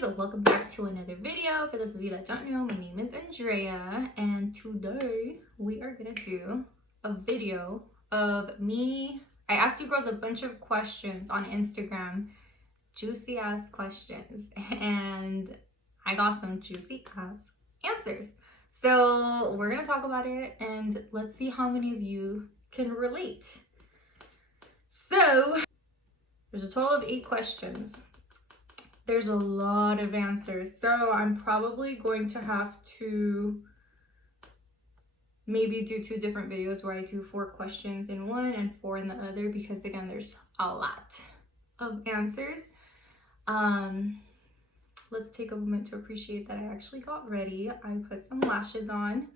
beauties, welcome back to another video. For those of you that don't know, my name is Andrea, and today we are gonna do a video of me. I asked you girls a bunch of questions on Instagram, juicy ass questions, and I got some juicy ass answers. So we're gonna talk about it and let's see how many of you can relate. So there's a total of 8 questions. There's a lot of answers, so I'm probably going to have to maybe do 2 different videos where I do 4 questions in one and 4 in the other, because again, there's a lot of answers. Let's take a moment to appreciate that I actually got ready. I put some lashes on.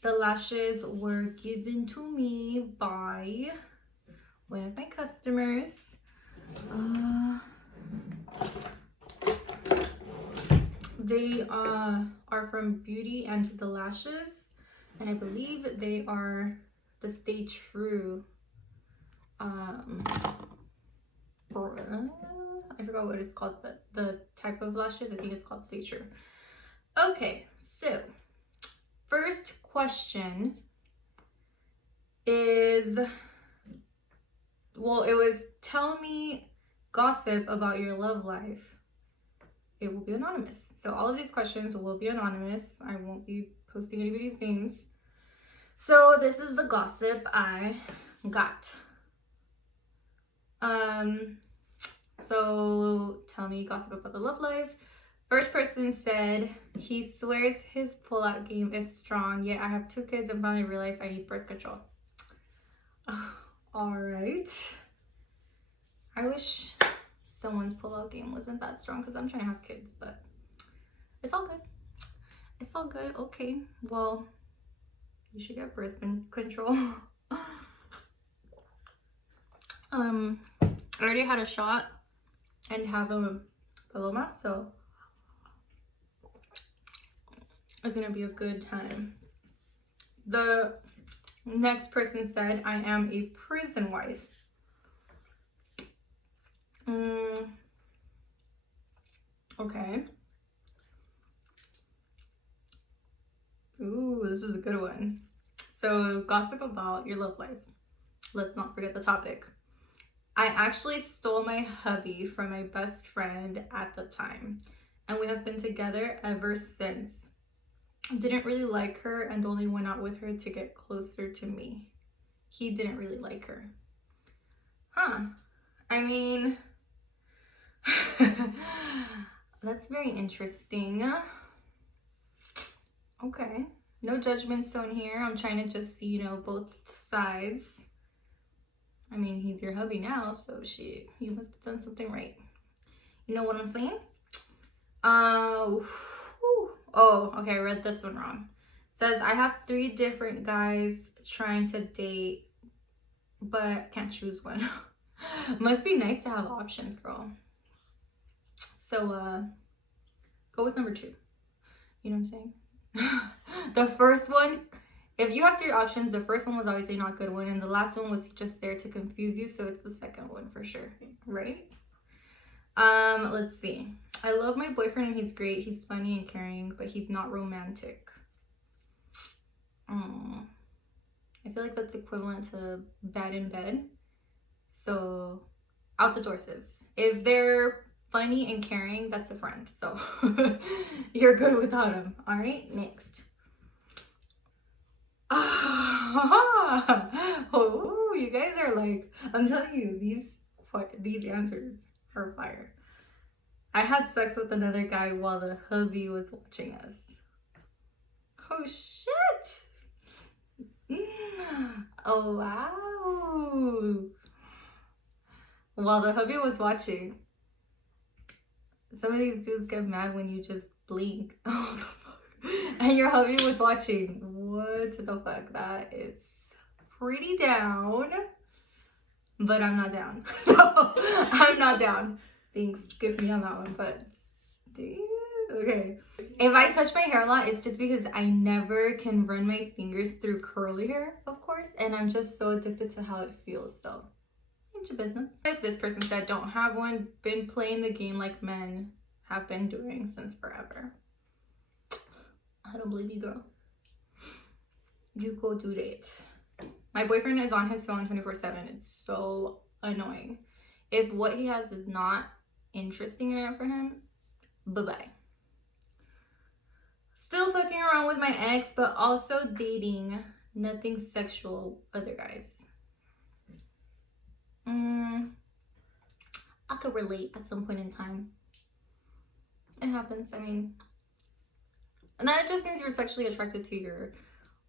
The lashes were given to me by one of my customers. They are from Beauty and the Lashes, and I believe they are the Stay True. I forgot what it's called, but the type of lashes, I think it's called Stay True. Okay, so first question is, well, it was tell me gossip about your love life. It will be anonymous. So all of these questions will be anonymous. I won't be posting anybody's names. So this is the gossip I got. So tell me gossip about the love life. First person said, he swears his pullout game is strong, yet I have 2 kids and finally realized I need birth control. All right. I wish someone's pullout game wasn't that strong because I'm trying to have kids, but it's all good. It's all good. Okay, well, you should get birth control. I already had a shot and have a paloma, so it's gonna be a good time. The next person said, I am a prison wife. Okay. Ooh, this is a good one. So, gossip about your love life. Let's not forget the topic. I actually stole my hubby from my best friend at the time, and we have been together ever since. Didn't really like her and only went out with her to get closer to me. He didn't really like her. Huh. I mean, that's very interesting. Okay, no judgment zone here. I'm trying to just see, you know, both sides. I mean, he's your hubby now, so shit, you must have done something right. You know what I'm saying? Oh, okay, I read this one wrong. It says, I have 3 different guys trying to date, but can't choose one. Must be nice to have options, girl. So, go with number 2. You know what I'm saying? The first one, if you have 3 options, the first one was obviously not a good one, and the last one was just there to confuse you, so it's the second one for sure, right? Let's see. I love my boyfriend and he's great. He's funny and caring, but he's not romantic. I feel like that's equivalent to bad in bed. So, out the door, sis. If they're funny and caring, that's a friend. So, you're good without him. All right, next. Oh, you guys are like, I'm telling you, these answers are fire. I had sex with another guy while the hubby was watching us. Oh shit. Oh wow. While the hubby was watching. Some of these dudes get mad when you just blink. Oh the fuck. And your hubby was watching. What the fuck? That is pretty down. But I'm not down. No, I'm not down. Things skip me on that one, but okay. If I touch my hair a lot, it's just because I never can run my fingers through curly hair, of course, and I'm just so addicted to how it feels, so it's your business. If this person said, don't have one, been playing the game like men, have been doing since forever. I don't believe you, girl. You go do that. My boyfriend is on his phone 24/7. It's so annoying. If what he has is not interesting enough for him, bye-bye. Still fucking around with my ex, but also dating. Nothing sexual, other guys. I could relate at some point in time. It happens. I mean, and that just means you're sexually attracted to your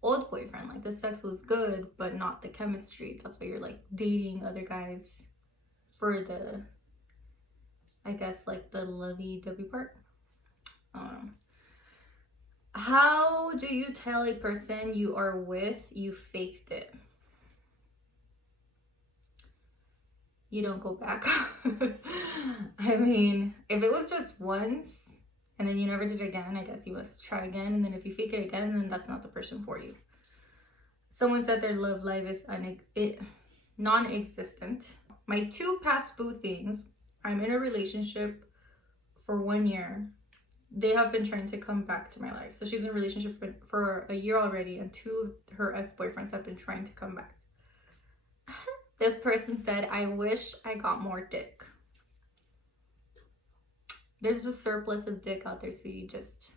old boyfriend. Like, the sex was good, but not the chemistry. That's why you're like dating other guys for the, I guess, like the lovey-dovey part. How do you tell a person you are with you faked it? You don't go back. I mean, if it was just once and then you never did it again, I guess you must try again. And then if you fake it again, then that's not the person for you. Someone said their love life is non-existent. My 2 past boo things, I'm in a relationship for 1 year. They have been trying to come back to my life. So she's in a relationship for a year already, and 2 of her ex-boyfriends have been trying to come back. This person said, I wish I got more dick. There's a surplus of dick out there, so you just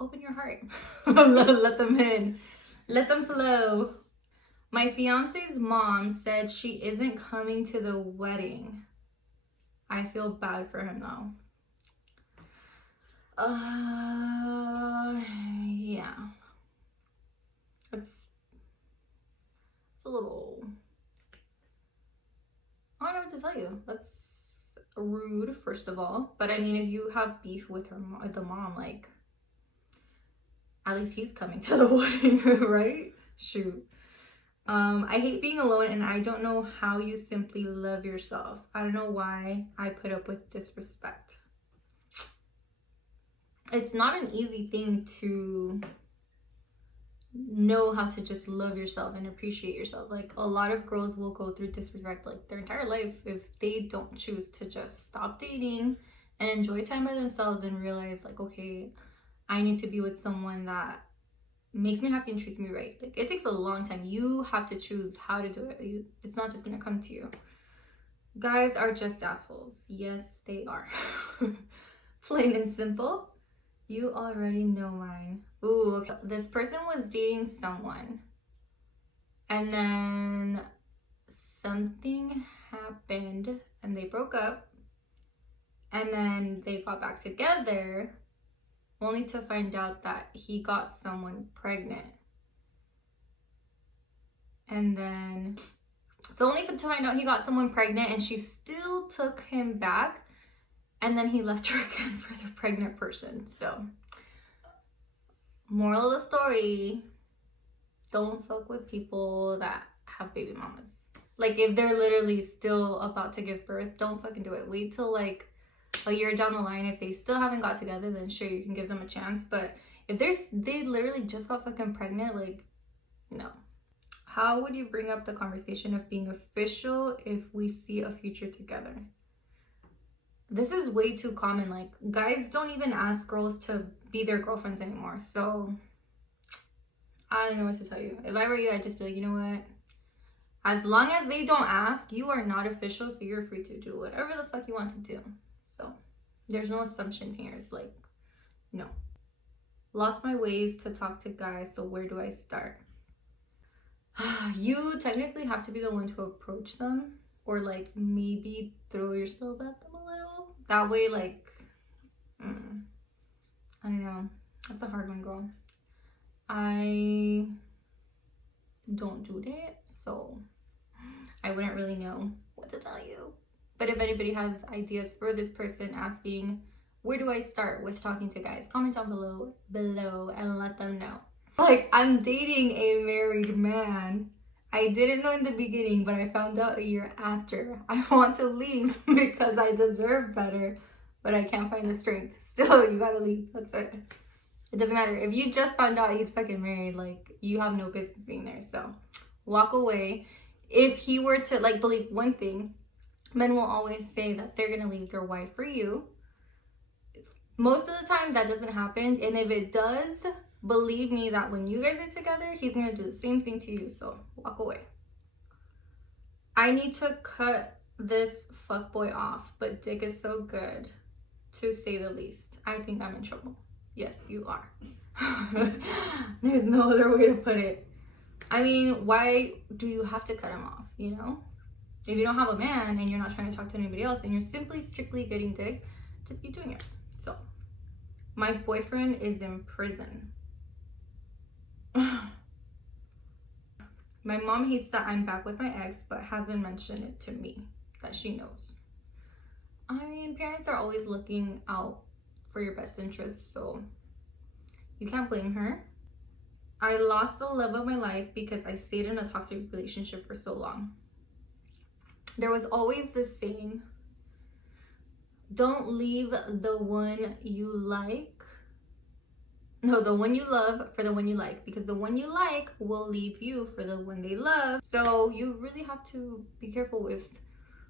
open your heart. Let them in. Let them flow. My fiance's mom said she isn't coming to the wedding. I feel bad for him though. Yeah. It's a little, I don't know what to tell you. That's rude, first of all. But I mean, if you have beef with the mom, like, at least he's coming to the wedding, right? Shoot. I hate being alone, and I don't know how you simply love yourself. I don't know why I put up with disrespect. It's not an easy thing to know how to just love yourself and appreciate yourself. Like, a lot of girls will go through disrespect like their entire life if they don't choose to just stop dating and enjoy time by themselves and realize, like, okay, I need to be with someone that makes me happy and treats me right. Like, it takes a long time. You have to choose how to do it. It's not just gonna come to you. Guys are just assholes. Yes, they are. Plain and simple. You already know mine. Ooh, okay. This person was dating someone, and then something happened and they broke up, and then they got back together only to find out that he got someone pregnant. And then, so only to find out he got someone pregnant, and she still took him back, and then he left her again for the pregnant person. So, moral of the story, don't fuck with people that have baby mamas. Like, if they're literally still about to give birth, don't fucking do it. Wait till like a year down the line. If they still haven't got together, then sure, you can give them a chance. But if they literally just got fucking pregnant, like, no. How would you bring up the conversation of being official if we see a future together? This is way too common. Like, guys don't even ask girls to be their girlfriends anymore. So I don't know what to tell you. If I were you, I'd just be like, you know what? As long as they don't ask, you are not official, so you're free to do whatever the fuck you want to do. So there's no assumption here. It's like, no. Lost my ways to talk to guys, so where do I start? You technically have to be the one to approach them, or like maybe throw yourself at them a little. That way, like, I don't know. That's a hard one, girl. I don't do that, so I wouldn't really know what to tell you. But if anybody has ideas for this person asking, where do I start with talking to guys? Comment down below and let them know. Like, I'm dating a married man. I didn't know in the beginning, but I found out a year after. I want to leave because I deserve better, but I can't find the strength. Still, you gotta leave. That's it. It doesn't matter. If you just found out he's fucking married, like, you have no business being there. So walk away. If he were to, like, believe one thing, Men will always say that they're gonna leave their wife for you. Most of the time that doesn't happen, and if it does, believe me that when you guys are together, he's gonna do the same thing to you. So walk away. I need to cut this fuckboy off, but dick is so good, to say the least. I think I'm in trouble. Yes, you are. There's no other way to put it. I mean, why do you have to cut him off, you know? If you don't have a man and you're not trying to talk to anybody else and you're simply strictly getting dick, just keep doing it. So, my boyfriend is in prison. My mom hates that I'm back with my ex, but hasn't mentioned it to me, that she knows. I mean, parents are always looking out for your best interests, so you can't blame her. I lost the love of my life because I stayed in a toxic relationship for so long. There was always this saying, don't leave the one you like. No, the one you love for the one you like, because the one you like will leave you for the one they love. So you really have to be careful with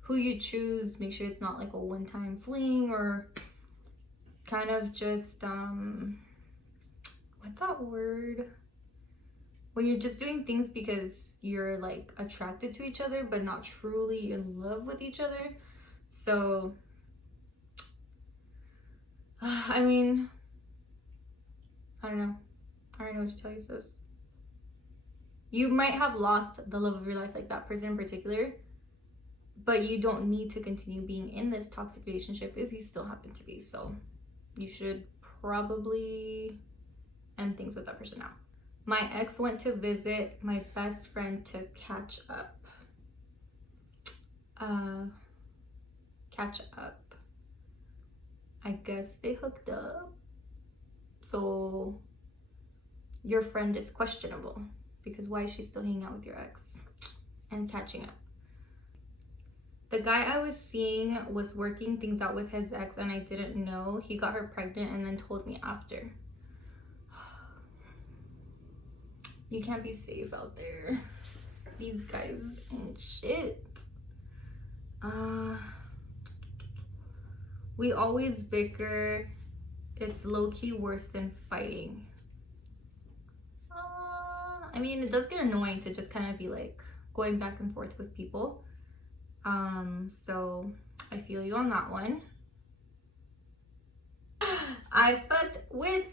who you choose. Make sure it's not like a one-time fling or kind of just, what's that word? When you're just doing things because you're like attracted to each other, but not truly in love with each other. So, I mean, I don't know what to tell you, sis. You might have lost the love of your life, like that person in particular, but you don't need to continue being in this toxic relationship if you still happen to be. So you should probably end things with that person now. My ex went to visit my best friend to catch up. I guess they hooked up. So your friend is questionable, because why is she still hanging out with your ex and catching up? The guy I was seeing was working things out with his ex and I didn't know. He got her pregnant and then told me after. You can't be safe out there. These guys ain't shit. We always bicker. It's low-key worse than fighting. I mean, it does get annoying to just kind of be like going back and forth with people. So I feel you on that one. I fucked with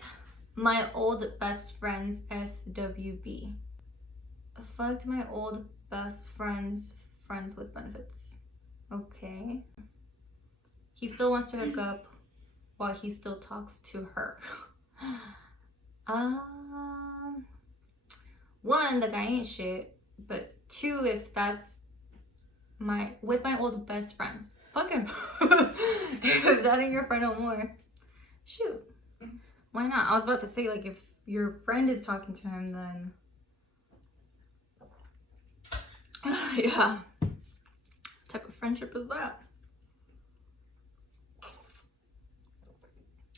my old best friend's FWB. I fucked my old best friend's friends with benefits. Okay. He still wants to hook up while he still talks to her. One, the guy ain't shit. But two, if that's with my old best friends, fuck him. If that ain't your friend no more, shoot, why not? I was about to say, like, if your friend is talking to him, then yeah, what type of friendship is that?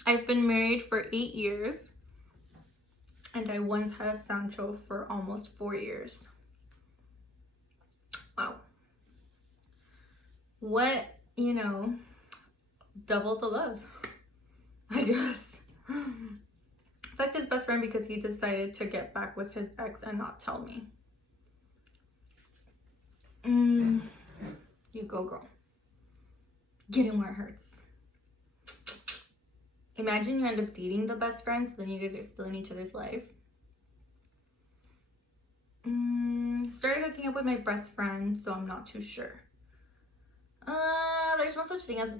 I've been married for 8 years, and I once had a Sancho for almost 4 years. Wow. What, double the love, I guess. Fucked his best friend because he decided to get back with his ex and not tell me. You go, girl. Get him where it hurts. Imagine you end up dating the best friends, then you guys are still in each other's life. Started hooking up with my best friend, so I'm not too sure. There's no such thing as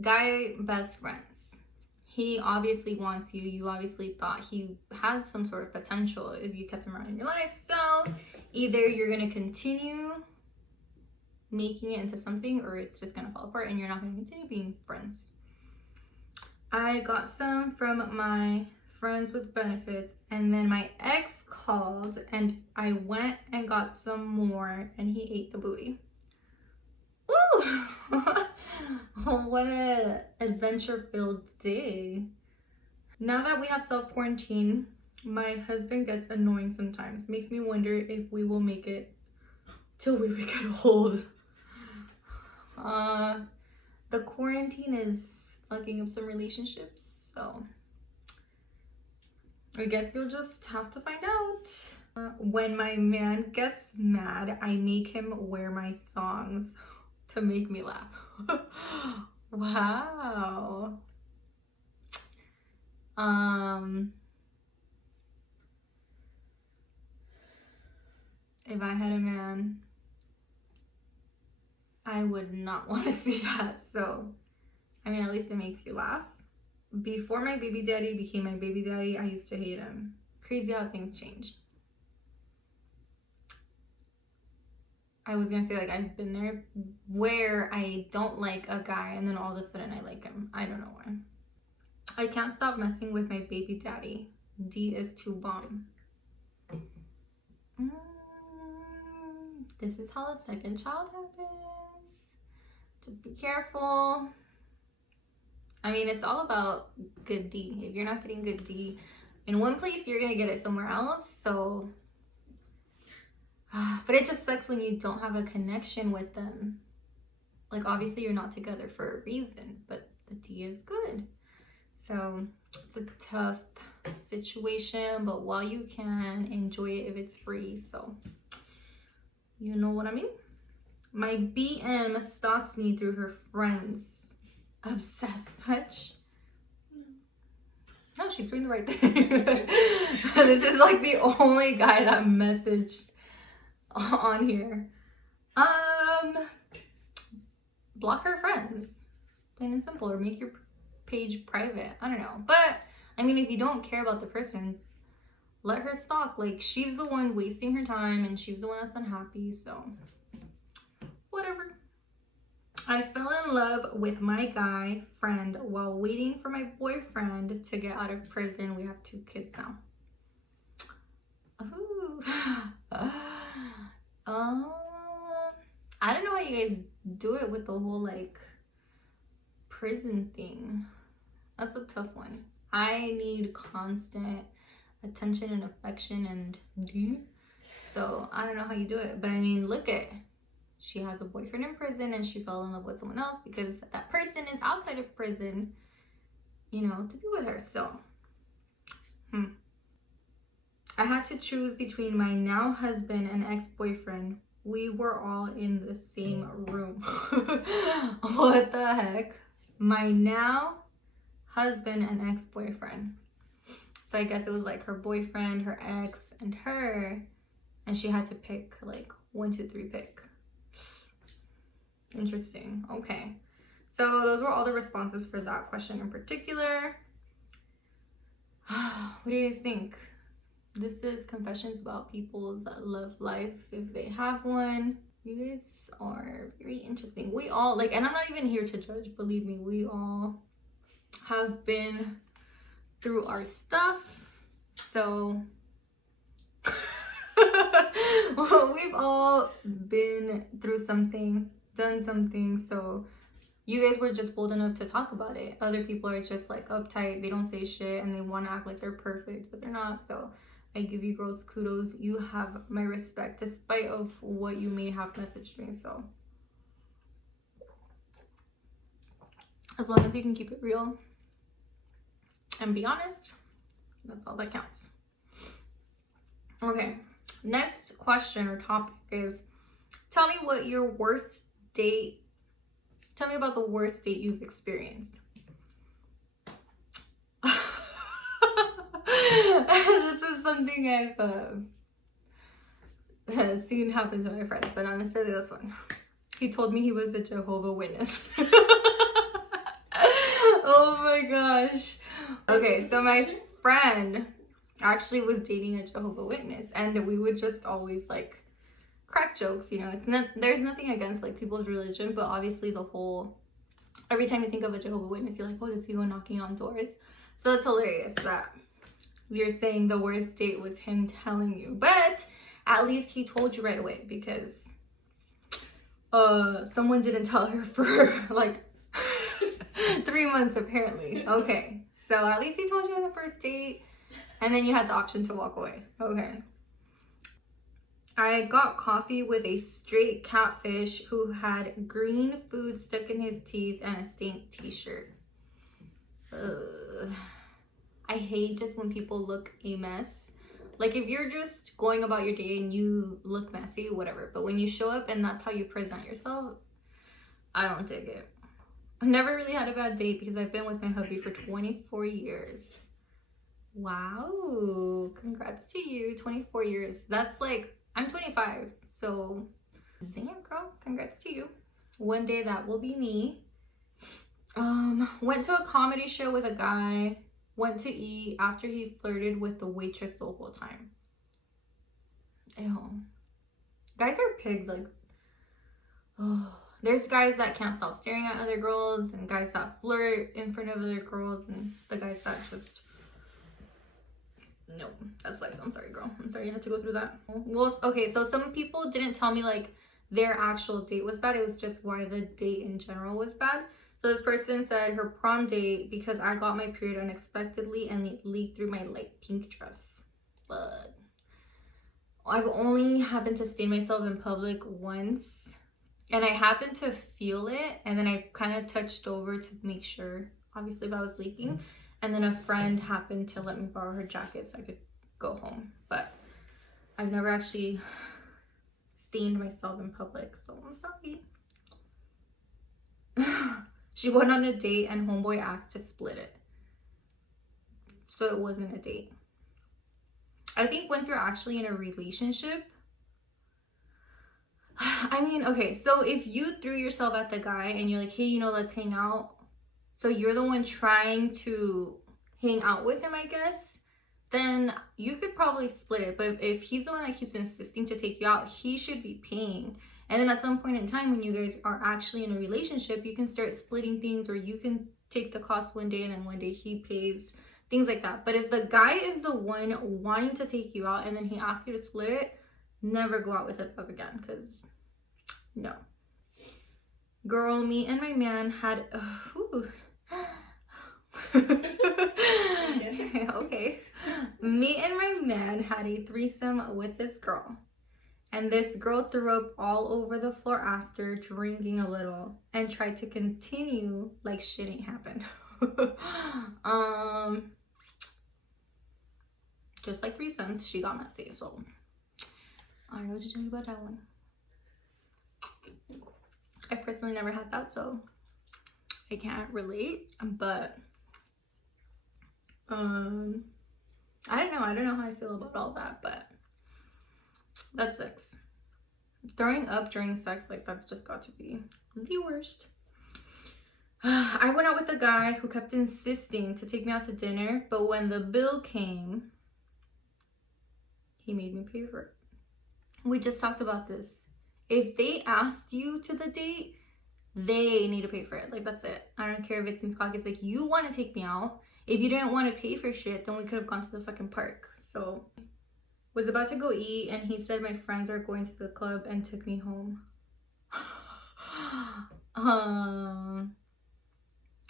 guy best friends. He obviously wants you. You obviously thought he had some sort of potential if you kept him around in your life. So either you're gonna continue making it into something, or it's just gonna fall apart and you're not gonna continue being friends. I got some from my friends with benefits, and then my ex called and I went and got some more and he ate the booty. Woo! What an adventure-filled day. Now that we have self-quarantine, my husband gets annoying sometimes. Makes me wonder if we will make it till we get old. The quarantine is fucking up some relationships, so I guess you'll just have to find out. When my man gets mad, I make him wear my thongs to make me laugh. Wow. If I had a man, I would not want to see that. So, I mean, at least it makes you laugh. Before my baby daddy became my baby daddy, I used to hate him. Crazy how things change. I was gonna say, like, I've been there where I don't like a guy and then all of a sudden I like him. I don't know why. I can't stop messing with my baby daddy. D is too bomb. This is how the second child happens. Just be careful. I mean, it's all about good D. If you're not getting good D in one place, you're gonna get it somewhere else. So, but it just sucks when you don't have a connection with them. Like, obviously you're not together for a reason, but the D is good. So it's a tough situation, but while you can, enjoy it if it's free. So you know what I mean? My BM stalks me through her friends. Obsessed much? No, she's doing the right thing. This is like the only guy that messaged on here. Block her friends. Plain and simple. Or make your page private. I don't know. But, I mean, if you don't care about the person, let her stalk. Like, she's the one wasting her time and she's the one that's unhappy. So, whatever. I fell in love with my guy friend while waiting for my boyfriend to get out of prison. We have 2 kids now. Ooh. I don't know how you guys do it with the whole like prison thing. That's a tough one. I need constant attention and affection and so I don't know how you do it. But I mean, look at, she has a boyfriend in prison and she fell in love with someone else because that person is outside of prison, you know, to be with her. So, I had to choose between my now husband and ex-boyfriend. We were all in the same room. What the heck? My now husband and ex-boyfriend. So I guess it was like her boyfriend, her ex, and her. And she had to pick like 1, 2, 3 pick. Interesting. Okay. So those were all the responses for that question in particular. What do you guys think? This is confessions about people's love life, if they have one. You guys are very interesting. We all, like, and I'm not even here to judge, believe me, we all have been through our stuff. So, well, we've all been through something, done something. So, you guys were just bold enough to talk about it. Other people are just like uptight, they don't say shit, and they want to act like they're perfect, but they're not. So, I give you girls kudos. You have my respect despite of what you may have messaged me. So as long as you can keep it real and be honest, that's all that counts. Okay, next question or topic is, tell me about the worst date you've experienced. This is something I've seen happen to my friends, but honestly, this one. He told me he was a Jehovah's Witness. Oh my gosh. Okay, so my friend actually was dating a Jehovah's Witness, and we would just always like crack jokes, you know. It's not, there's nothing against like people's religion, but obviously the whole, every time you think of a Jehovah's Witness, you're like, oh, does he go knocking on doors? So it's hilarious that you're saying the worst date was him telling you, but at least he told you right away, because someone didn't tell her for like 3 months apparently. Okay, so at least he told you on the first date, and then you had the option to walk away. Okay, I got coffee with a straight catfish who had green food stuck in his teeth and a stained t-shirt. I hate just when people look a mess. Like if you're just going about your day and you look messy, whatever. But when you show up and that's how you present yourself, I don't dig it. I've never really had a bad date because I've been with my hubby for 24 years. Wow, congrats to you, 24 years. That's like, I'm 25, so damn girl, congrats to you. One day that will be me. Went to a comedy show with a guy, went to eat after he flirted with the waitress the whole time. Ew. Guys are pigs, like, oh. There's guys that can't stop staring at other girls and guys that flirt in front of other girls and the guys that just, no, that's like, I'm sorry girl, I'm sorry you had to go through that. Well, okay, so some people didn't tell me like their actual date was bad, it was just why the date in general was bad. So this person said her prom date because I got my period unexpectedly and it leaked through my light pink dress. But I've only happened to stain myself in public once. And I happened to feel it, and then I kind of touched over to make sure, obviously, if I was leaking. And then a friend happened to let me borrow her jacket so I could go home. But I've never actually stained myself in public, so I'm sorry. She went on a date and homeboy asked to split it. So it wasn't a date. I think once you're actually in a relationship, I mean, okay, so if you threw yourself at the guy and you're like, hey, you know, let's hang out. So you're the one trying to hang out with him, I guess. Then you could probably split it. But if he's the one that keeps insisting to take you out, he should be paying. And then at some point in time when you guys are actually in a relationship, you can start splitting things, or you can take the cost one day and then one day he pays, things like that. But if the guy is the one wanting to take you out and then he asks you to split it, never go out with us again, because no. Girl, me and my man had okay. Me and my man had a threesome with this girl. And this girl threw up all over the floor after drinking a little and tried to continue like shit ain't happened. Just like threesomes, she got messy, so I don't know what to tell you about that one. I personally never had that, so I can't relate, but I don't know how I feel about all that, but that's sex. Throwing up during sex, like, that's just got to be the worst. I went out with a guy who kept insisting to take me out to dinner, but when the bill came, he made me pay for it. We just talked about this. If they asked you to the date, they need to pay for it. Like, that's it. I don't care if it seems cocky. It's like, you want to take me out. If you didn't want to pay for shit, then we could have gone to the fucking park. So, was about to go eat, and he said my friends are going to the club and took me home.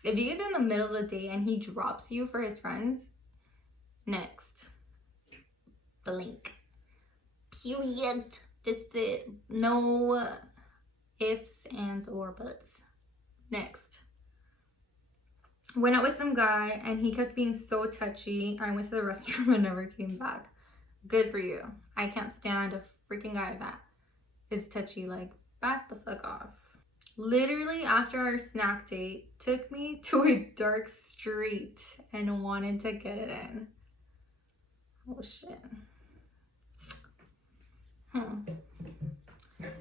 If you guys are in the middle of the day and he drops you for his friends, next. Blink. Period. That's it. No ifs, ands, or buts. Next. Went out with some guy and he kept being so touchy. I went to the restroom and never came back. Good for you. I can't stand a freaking guy that is touchy. Like, back the fuck off. Literally after our snack date, took me to a dark street and wanted to get it in. Oh shit. I'm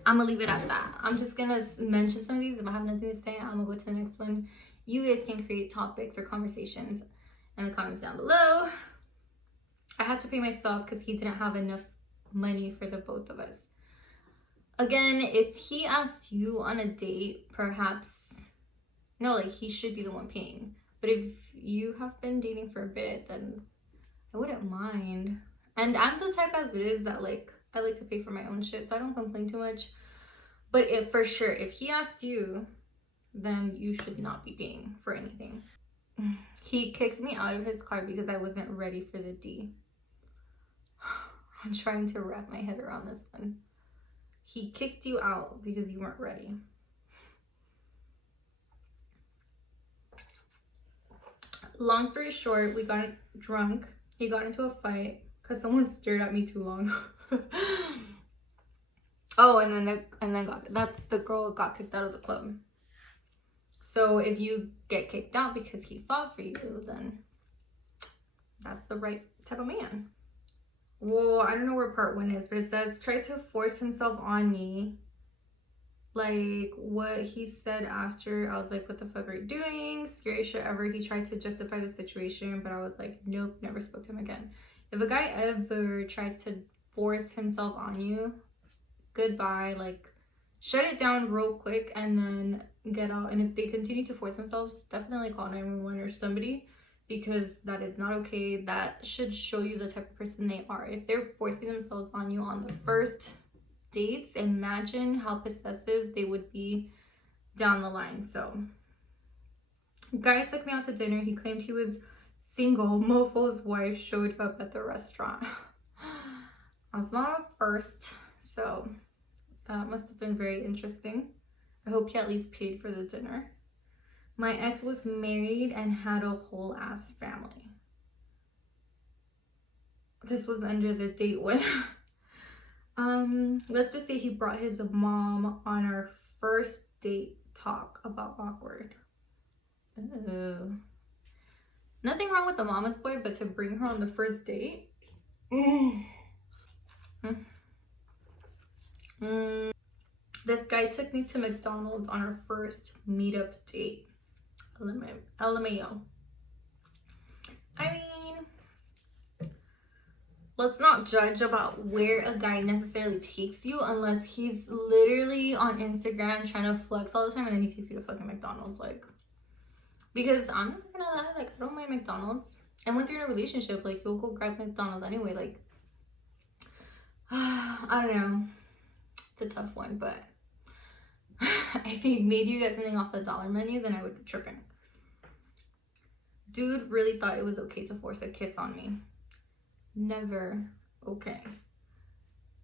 gonna leave it at that. I'm just gonna mention some of these. If I have nothing to say, I'm gonna go to the next one. You guys can create topics or conversations in the comments down below. I had to pay myself because he didn't have enough money for the both of us. Again, if he asked you on a date, perhaps, no, like, he should be the one paying. But if you have been dating for a bit, then I wouldn't mind. And I'm the type as it is that, like, I like to pay for my own shit, so I don't complain too much. But if for sure, if he asked you, then you should not be paying for anything. He kicked me out of his car because I wasn't ready for the D. I'm trying to wrap my head around this one. He kicked you out because you weren't ready. Long story short, we got drunk. He got into a fight because someone stared at me too long. Oh, and then that's the girl got kicked out of the club. So if you get kicked out because he fought for you, then that's the right type of man. Well, I don't know where part 1 is, but it says tried to force himself on me. Like what he said after, I was like, what the fuck are you doing? Scariest shit ever. He tried to justify the situation, but I was like, nope, never spoke to him again. If a guy ever tries to force himself on you, goodbye. Like, shut it down real quick and then get out. And if they continue to force themselves, definitely call 911 or somebody, because that is not okay. That should show you the type of person they are. If they're forcing themselves on you on the first dates, imagine how possessive they would be down the line. So guy took me out to dinner. He claimed he was single. Mofo's wife showed up at the restaurant. That's not a first, so that must have been very interesting. I hope he at least paid for the dinner. My ex was married and had a whole ass family. This was under the date one. Let's just say he brought his mom on our first date talk about awkward. Ew. Nothing wrong with the mama's boy, but to bring her on the first date? This guy took me to McDonald's on our first meetup date. LMAO. I mean, let's not judge about where a guy necessarily takes you unless he's literally on Instagram trying to flex all the time and then he takes you to fucking McDonald's. Like, because I'm not gonna lie, like, I don't mind McDonald's. And once you're in a relationship, like, you'll go grab McDonald's anyway. Like, I don't know. It's a tough one, but if he made you get something off the dollar menu, then I would be tripping. Dude really thought it was okay to force a kiss on me. Never okay.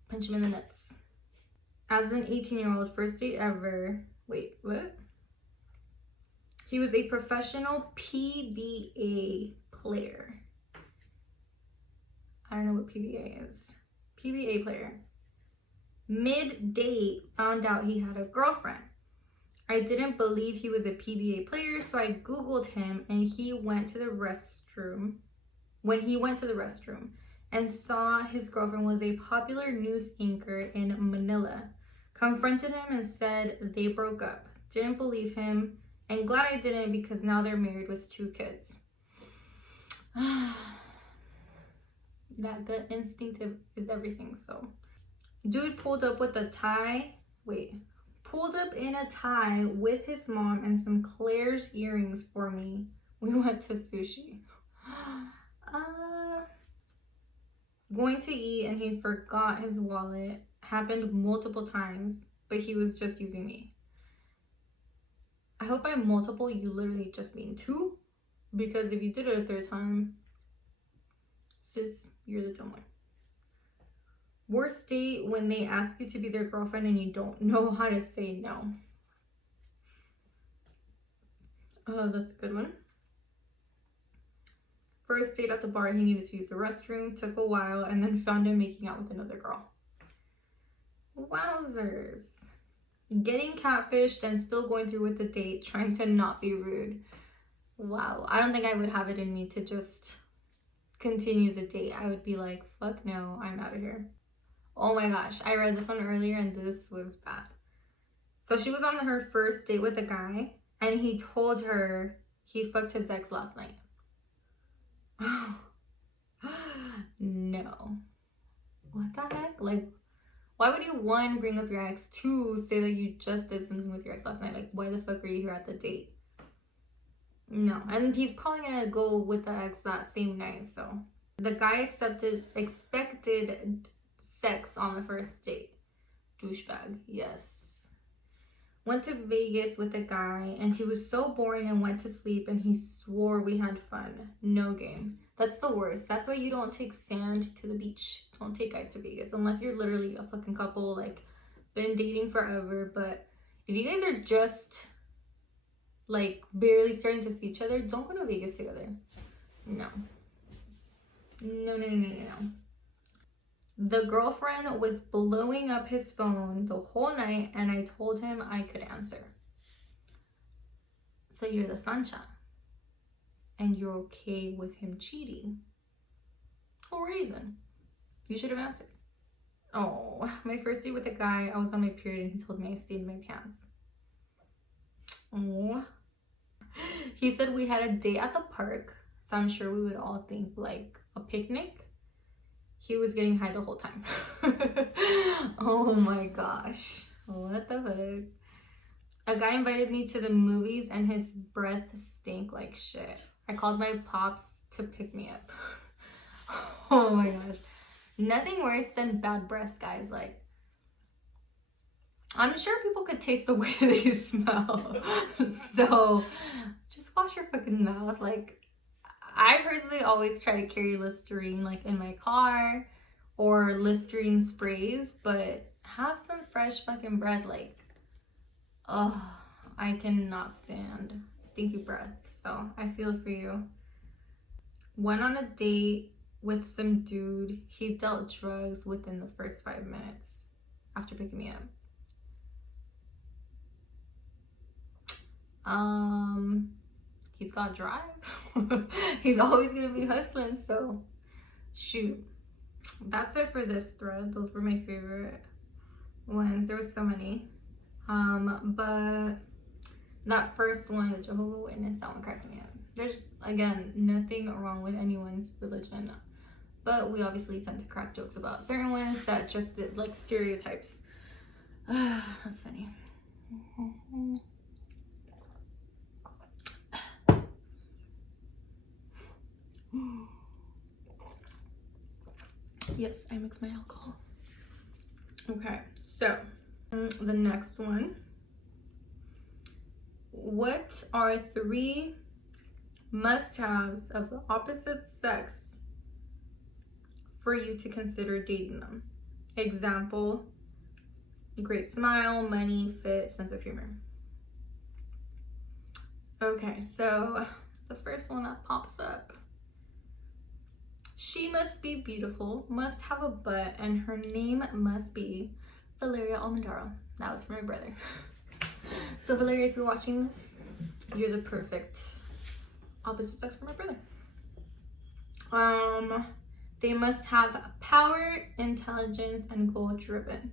Punch him in the nuts. As an 18-year-old, first date ever. Wait, what? He was a professional PBA player. I don't know what PBA is. PBA player. Mid-date, found out he had a girlfriend. I didn't believe he was a PBA player, so I Googled him and he went to the restroom. When he went to the restroom and saw his girlfriend was a popular news anchor in Manila, confronted him and said they broke up. Didn't believe him, and glad I didn't, because now they're married with 2 kids. That gut instinct is everything. So dude pulled up with a tie. Pulled up in a tie with his mom and some Claire's earrings for me. We went to sushi. Going to eat and he forgot his wallet. Happened multiple times, but he was just using me. I hope by multiple you literally just mean 2, because if you did it a 3rd time, sis, you're the dumb one. Worst date, when they ask you to be their girlfriend and you don't know how to say no. That's a good one. First date at the bar, he needed to use the restroom, took a while, and then found him making out with another girl. Wowzers. Getting catfished and still going through with the date, trying to not be rude. Wow, I don't think I would have it in me to just continue the date. I would be like, fuck no, I'm out of here. Oh my gosh, I read this one earlier and this was bad. So she was on her first date with a guy and he told her he fucked his ex last night. No. What the heck? Like, why would you, 1, bring up your ex, 2, say that you just did something with your ex last night? Like, why the fuck are you here at the date? No. And he's probably gonna go with the ex that same night. So the guy expected sex on the first date. Douchebag. Yes. Went to Vegas with a guy and he was so boring and went to sleep and he swore we had fun. No game. That's the worst. That's why you don't take sand to the beach. Don't take guys to Vegas unless you're literally a fucking couple, like been dating forever. But if you guys are just like barely starting to see each other, don't go to Vegas together. No. No, no, no, no, no. The girlfriend was blowing up his phone the whole night and I told him I could answer. So you're the sunshine. And you're okay with him cheating. Alrighty then. You should have answered. Oh, my first date with a guy, I was on my period and he told me I stayed in my pants. Oh. He said we had a date at the park, so I'm sure we would all think like a picnic. He was getting high the whole time. Oh my gosh. What the fuck? A guy invited me to the movies and his breath stank like shit. I called my pops to pick me up. Oh my gosh. Nothing worse than bad breath, guys. Like, I'm sure people could taste the way they smell. So, just wash your fucking mouth. Like, I personally always try to carry Listerine, like, in my car. Or Listerine sprays. But have some fresh fucking breath. Like, oh, I cannot stand stinky breath. So I feel for you. Went on a date with some dude. He dealt drugs within the first 5 minutes after picking me up. He's got drive. He's always gonna be hustling, so shoot. That's it for this thread. Those were my favorite ones. There was so many. But that first one, the Jehovah's Witness, that one cracked me up. There's, again, nothing wrong with anyone's religion, but we obviously tend to crack jokes about certain ones that just did, like, stereotypes. That's funny. Yes, I mix my alcohol. Okay, so the next one. What are 3 must-haves of the opposite sex for you to consider dating them? Example, great smile, money, fit, sense of humor. Okay, so the first one that pops up. She must be beautiful, must have a butt, and her name must be Valeria Almondaro. That was for my brother. So Valeria, if you're watching this, you're the perfect opposite sex for my brother. They must have power, intelligence, and goal-driven.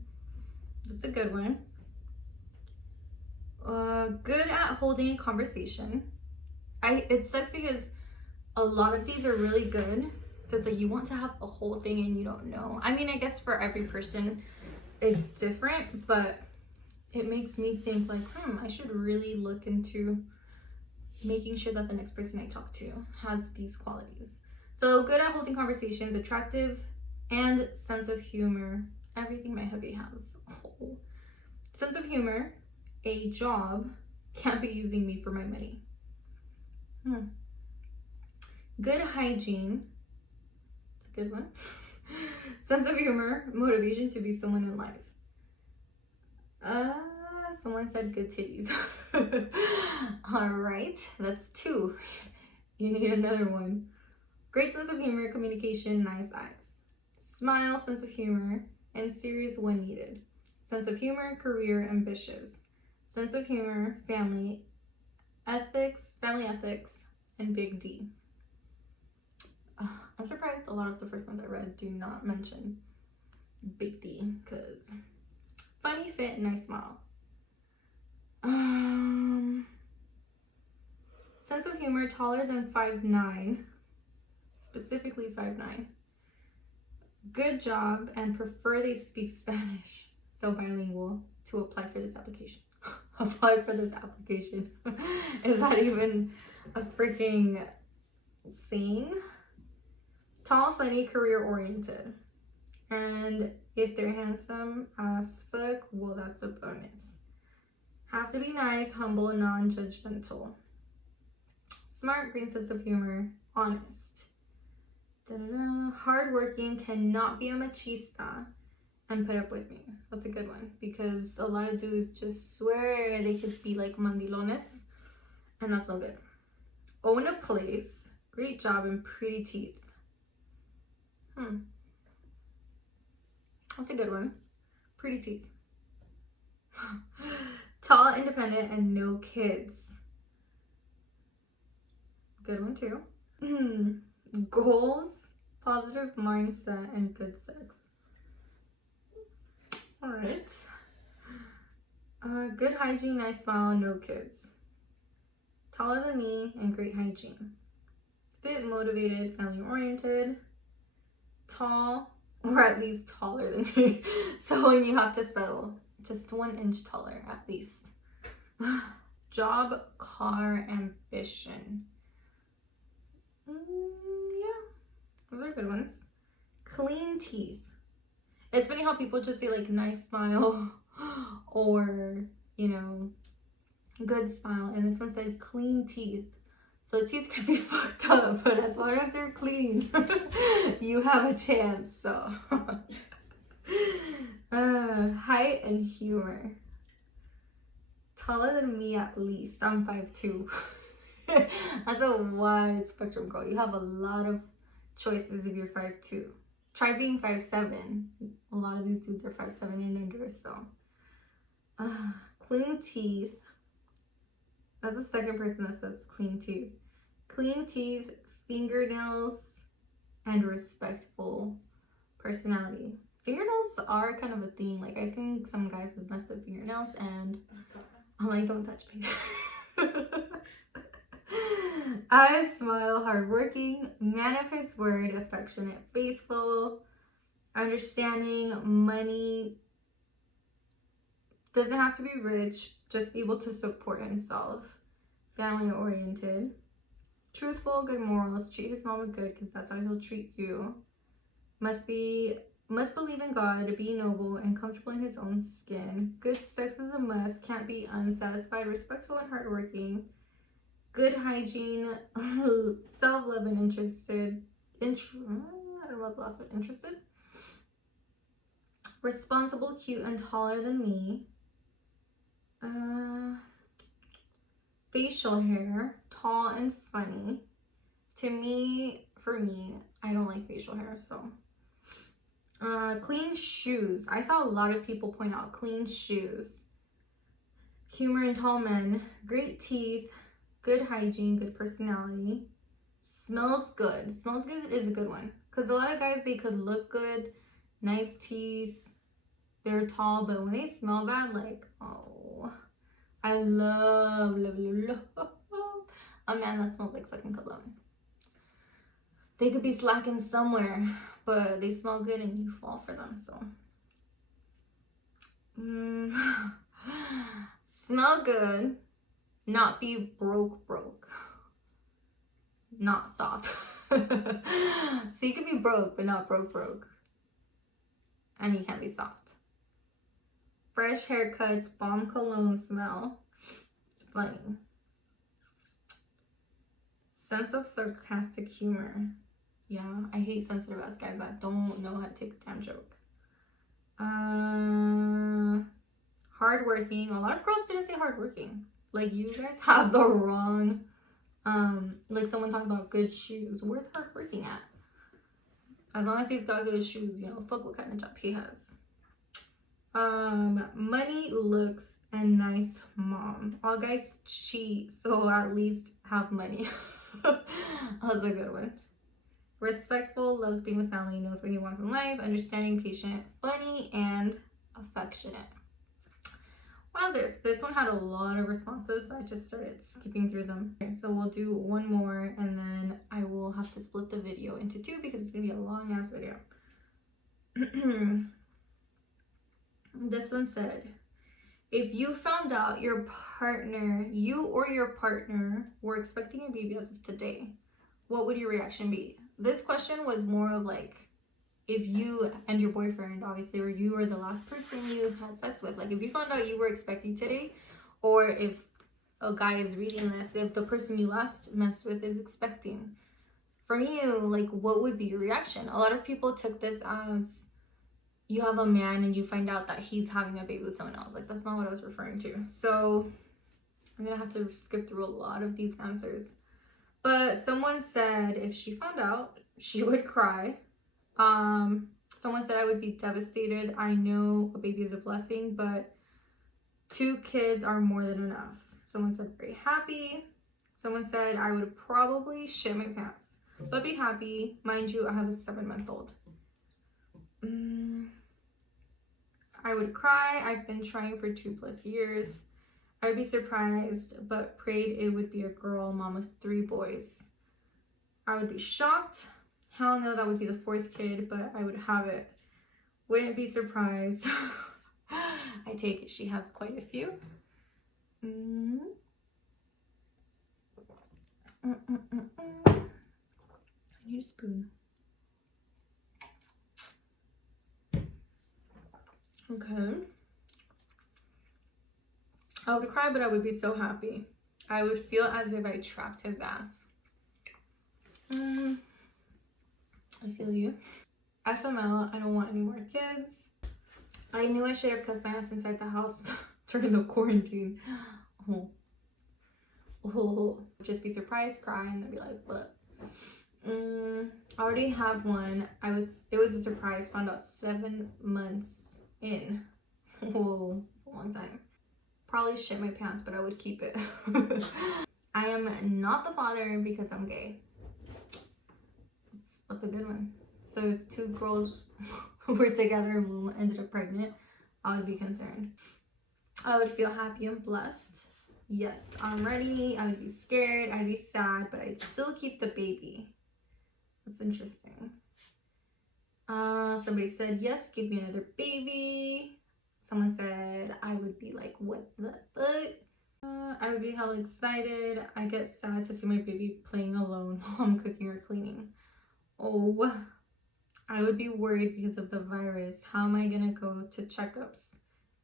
That's a good one. Good at holding a conversation. It sucks because a lot of these are really good. So it's like you want to have a whole thing and you don't know. I mean, I guess for every person it's different, but it makes me think like, I should really look into making sure that the next person I talk to has these qualities. So good at holding conversations, attractive, and sense of humor. Everything my hubby has. Oh. Sense of humor, a job, can't be using me for my money. Good hygiene. It's a good one. Sense of humor, motivation to be someone in life. Someone said good titties. All right, that's 2. You need another one. Great sense of humor, communication, nice eyes. Smile, sense of humor, and serious when needed. Sense of humor, career, ambitious. Sense of humor, family ethics, and big D. I'm surprised a lot of the first ones I read do not mention big D, because funny, fit, nice smile. Sense of humor, taller than 5'9", specifically 5'9". Good job, and prefer they speak Spanish, so bilingual, to apply for this application. Apply for this application. Is that even a freaking saying? Tall, funny, career-oriented. And if they're handsome as fuck, well, that's a bonus. Have to be nice, humble, non-judgmental. Smart, green sense of humor, honest. Hardworking, cannot be a machista, and put up with me. That's a good one because a lot of dudes just swear they could be like mandilones, and that's no good. Own a place, great job, and pretty teeth. That's a good one. Pretty teeth. Tall, independent, and no kids. Good one too. Goals, positive mindset, and good sex. All right. Good hygiene, nice smile, no kids. Taller than me and great hygiene. Fit, motivated, family oriented. Tall, or at least taller than me. So when you have to settle, just 1 inch taller at least. Job, car, ambition. Yeah, those are good ones. Clean teeth. It's funny how people just say like nice smile or, you know, good smile, and this one said clean teeth. So teeth could be fucked up, but as long as they're clean, you have a chance. So height and humor. Taller than me at least. I'm 5'2". That's a wide spectrum, girl. You have a lot of choices if you're 5'2". Try being 5'7". A lot of these dudes are 5'7" and under, so. Clean teeth. That's the second person that says clean teeth. Clean teeth, fingernails, and respectful personality. Fingernails are kind of a thing. Like, I've seen some guys with messed up fingernails, and I'm like, don't touch me. Eyes, smile, hardworking, man of his word, affectionate, faithful, understanding, money, doesn't have to be rich, just be able to support himself, family oriented, truthful, good morals, treat his mama good because that's how he'll treat you, must believe in God, be noble and comfortable in his own skin, good sex is a must, can't be unsatisfied, respectful and hardworking, good hygiene, self-love and interested, I don't know if last one, interested, responsible, cute, and taller than me, facial hair, tall and funny. For me, I don't like facial hair, so. Clean shoes. I saw a lot of people point out clean shoes. Humor in tall men, great teeth, good hygiene, good personality. Smells good. Smells good is a good one. Because a lot of guys, they could look good, nice teeth, they're tall, but when they smell bad, like, oh, I love a man that smells like fucking cologne. They could be slacking somewhere, but they smell good and you fall for them, so. Smell good, not be broke. Not soft. So you could be broke, but not broke. And you can't be soft. Fresh haircuts, bomb cologne smell. Funny. Sense of sarcastic humor. Yeah, I hate sensitive ass guys that don't know how to take a damn joke. Hardworking. A lot of girls didn't say hardworking. Like, you guys have the wrong, like someone talking about good shoes. Where's hardworking at? As long as he's got good shoes, you know, fuck what kind of job he has. Money, looks, and nice mom. All guys cheat, so at least have money. That's a good one. Respectful, loves being with family, knows what he wants in life, understanding, patient, funny, and affectionate. Wowzers, this one had a lot of responses, so I just started skipping through them. So we'll do one more, and then I will have to split the video into two because it's gonna be a long ass video. This one said, if you found out you or your partner were expecting a baby as of today, what would your reaction be? This question was more of like, if you and your boyfriend, obviously, or you or the last person you had sex with, like if you found out you were expecting today, or if a guy is reading this, if the person you last messed with is expecting. for you, like, what would be your reaction? A lot of people took this as you have a man and you find out that he's having a baby with someone else. Like, that's not what I was referring to. So I'm gonna have to skip through a lot of these answers. But someone said if she found out, she would cry. Someone said I would be devastated. I know a baby is a blessing, but 2 kids are more than enough. Someone said very happy. Someone said I would probably shit my pants, but be happy. Mind you, I have a 7-month-old. I would cry. I've been trying for 2+ years. I would be surprised, but prayed it would be a girl, mom of 3 boys. I would be shocked. Hell no, that would be the 4th kid, but I would have it. Wouldn't be surprised. I take it she has quite a few. I need a spoon. Okay. I would cry, but I would be so happy. I would feel as if I trapped his ass. I feel you. FML, I don't want any more kids. I knew I should have kept my ass inside the house during the quarantine. Just be surprised, cry, and then be like, what? I already have one. It was a surprise, found out 7 months in. Whoa, it's a long time. Probably shit my pants, but I would keep it. I am not the father because I'm gay. That's a good one. So if 2 girls were together and one ended up pregnant, I would be concerned. I would feel happy and blessed. Yes, I'm ready. I would be scared. I'd be sad, but I'd still keep the baby. That's interesting. Somebody said, yes, give me another baby. Someone said, I would be like, what the fuck? I would be hella excited. I get sad to see my baby playing alone while I'm cooking or cleaning. Oh, I would be worried because of the virus. How am I gonna go to checkups?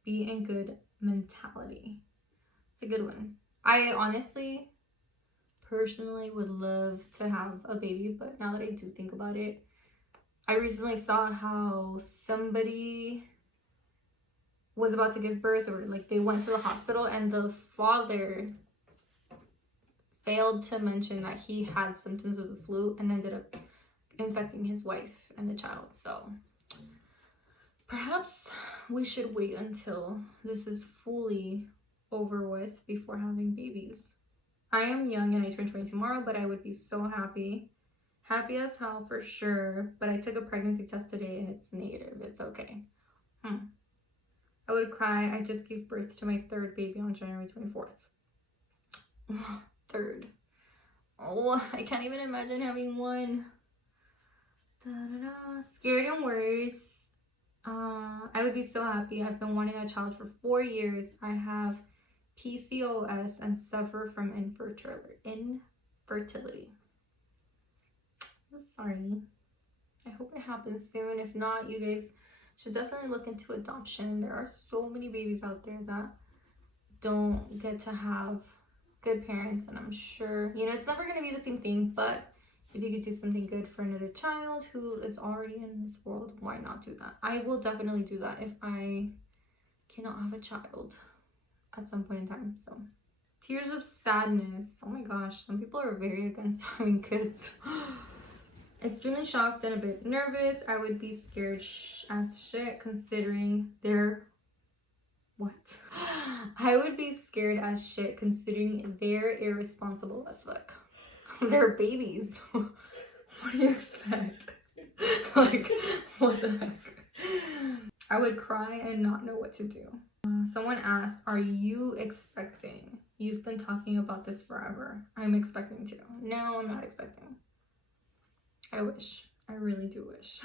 Be in good mentality. It's a good one. I honestly, personally would love to have a baby, but now that I do think about it, I recently saw how somebody was about to give birth, or like they went to the hospital and the father failed to mention that he had symptoms of the flu and ended up infecting his wife and the child. So perhaps we should wait until this is fully over with before having babies. I am young and I turn 20 tomorrow, but I would be so happy. Happy as hell for sure, but I took a pregnancy test today and it's negative. It's okay. I would cry. I just gave birth to my 3rd baby on January 24th. 3rd. Oh, I can't even imagine having one. Scared and worried. I would be so happy. I've been wanting a child for 4 years. I have PCOS and suffer from infertility. Sorry. I hope it happens soon. If not, you guys should definitely look into adoption. There are so many babies out there that don't get to have good parents, and I'm sure, you know, it's never going to be the same thing, but if you could do something good for another child who is already in this world, why not do that? I will definitely do that if I cannot have a child at some point in time. So tears of sadness. Oh my gosh, some people are very against having kids. Extremely shocked and a bit nervous. I would be scared as shit considering they're I would be scared as shit considering they're irresponsible as fuck. They're babies. What do you expect? Like, what the heck? I would cry and not know what to do. Someone asked, are you expecting? You've been talking about this forever. I'm expecting to. No, I'm not expecting. I wish. I really do wish.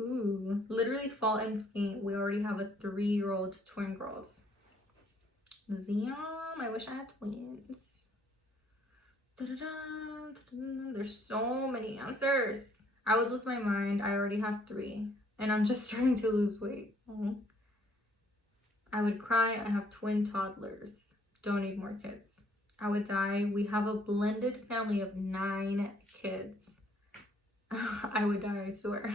Ooh, literally fall and faint. We already have a 3-year-old twin girls. Zion, I wish I had twins. There's so many answers. I would lose my mind. I already have 3 and I'm just starting to lose weight. I would cry. I have twin toddlers. Don't need more kids. I would die. We have a blended family of 9 kids, I would die, I swear.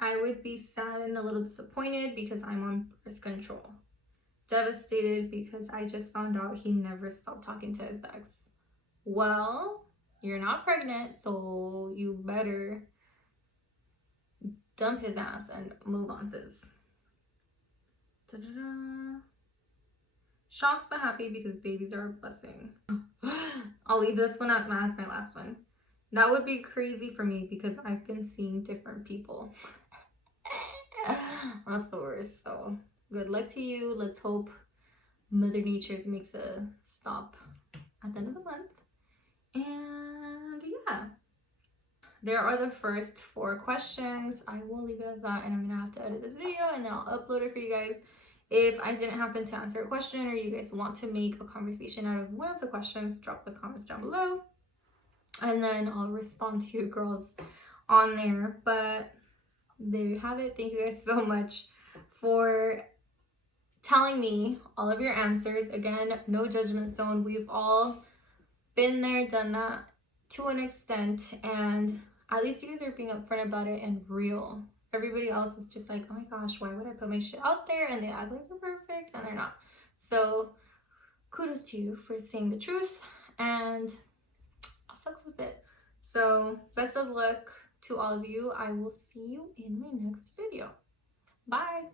I would be sad and a little disappointed because I'm on birth control. Devastated because I just found out he never stopped talking to his ex. Well, you're not pregnant, so you better dump his ass and move on, sis. Da-da-da. Shocked but happy because babies are a blessing. I'll leave this one as my last one. That would be crazy for me because I've been seeing different people. That's the worst. So good luck to you. Let's hope Mother Nature makes a stop at the end of the month. And yeah, there are the first 4 questions. I will leave it at that, and I'm gonna have to edit this video and then I'll upload it for you guys. If I didn't happen to answer a question or you guys want to make a conversation out of one of the questions, drop the comments down below and then I'll respond to you girls on there. But there you have it. Thank you guys so much for telling me all of your answers. Again, no judgment zone. We've all been there, done that to an extent, and at least you guys are being upfront about it and real. Everybody else is just like, oh my gosh, why would I put my shit out there? And they act like they're perfect and they're not. So kudos to you for saying the truth, and I'll fucks with it. So best of luck to all of you. I will see you in my next video. Bye.